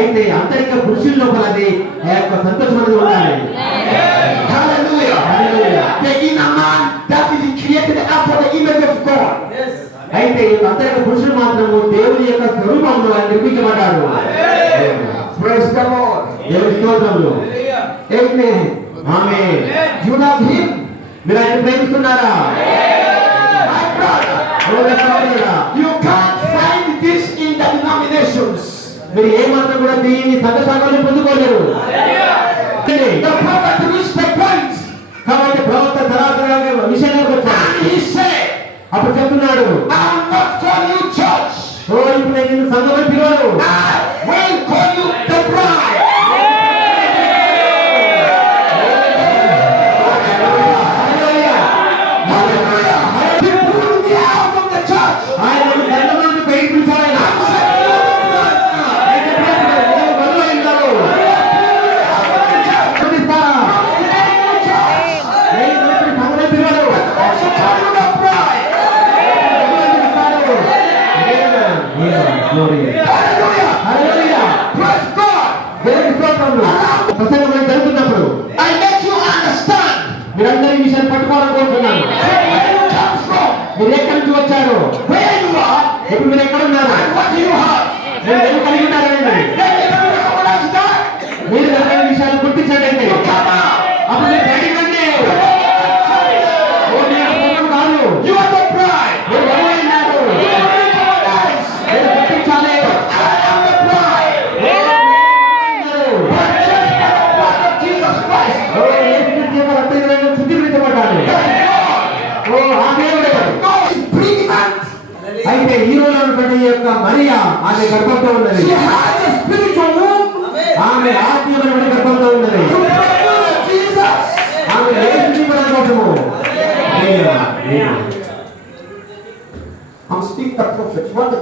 అయితే అంతరిక పురుషుల లోపల అది ఆ యొక్క సంతోషం అనేది ఉండాలి. Hallelujah. హల్లెలూయా. The inner man that is created after the image of God. అయితే ఈ అంతరిక పురుషుడు మాత్రము దేవుని యొక్క స్వరూపంలో ఆయన నిర్మించబడ్డాడు. Praise the Lord. దేవుని స్తోత్రములు. Amen. ఆమేన్. You love him? మీరు ఆయన ప్రేమిస్తున్నారా? My brother. ఓ సహోదరుడా, You can't find this in the denominations. మీరు ఏ మాత్రం కూడా దీన్ని సంఘ సంఘాలను పొందుకోలేరు. The prophet reached the point. కాబట్టి ప్రవక్త సరాసరి విషయంలోకి వచ్చాడు. And he said, అప్పుడు చెప్తున్నాడు, I will not call you church. ఓ ఇప్పుడు నేను నిన్ను సంఘమని పిలవను. I will call you the bride. Hallelujah. Hallelujah. He pulled me out of the church. ఆయన నన్ను సంఘం నుండి బయటికి పిలిచాడు. I'm saying, you are the bride now. అయితే నేను బదులు అయిందాను. చూపిస్తారా? నేను ఇప్పుడు సంఘమని పిలవను. Also call you the bride. Hallelujah. Hallelujah. Praise God. దేవుని స్తోత్రములు. ప్రసంగం జరుగుతున్నప్పుడు I make you understand మీరందరూ ఈ విషయాన్ని పట్టుకోవాలనుకుంటున్నాను. where you come from, మీరు ఎక్కడి నుంచి వచ్చారు, where you are, ఇప్పుడు మీరు ఎక్కడ ఉన్నారు, and what you have. మీరు ఏం కలిగి ఉన్నారండి. Then if you recognize that, మీరు కనుక ఈ విషయాన్ని గుర్తించండి. you come out. అప్పుడు మీరు బయటికి రండి. ఓ నేను సంఘం కాదు, You are the bride. మీరు బరువు అయినారు. You recognize. మీరు గుర్తించాలి. I am the bride. ఓ మీరు But just by the blood of Jesus Christ. ఓ యేసుక్రీస్తు యొక్క రక్తధారలో శుద్ధీకరించబడ్డారు. God. ఓ ఆ దేవుడే. God is pregnant. అయితే ఈ రోజు ఉన్నటువంటి ఈ యొక్క మరియా ఆమె గర్భంతో ఉన్నది. She has a spiritual womb. ఆమె ఆత్మీయమైన గర్భంతో ఉన్నది. To produce Jesus. ఆమె యేసుని మన కోసము. I'm speaking the prophet. What the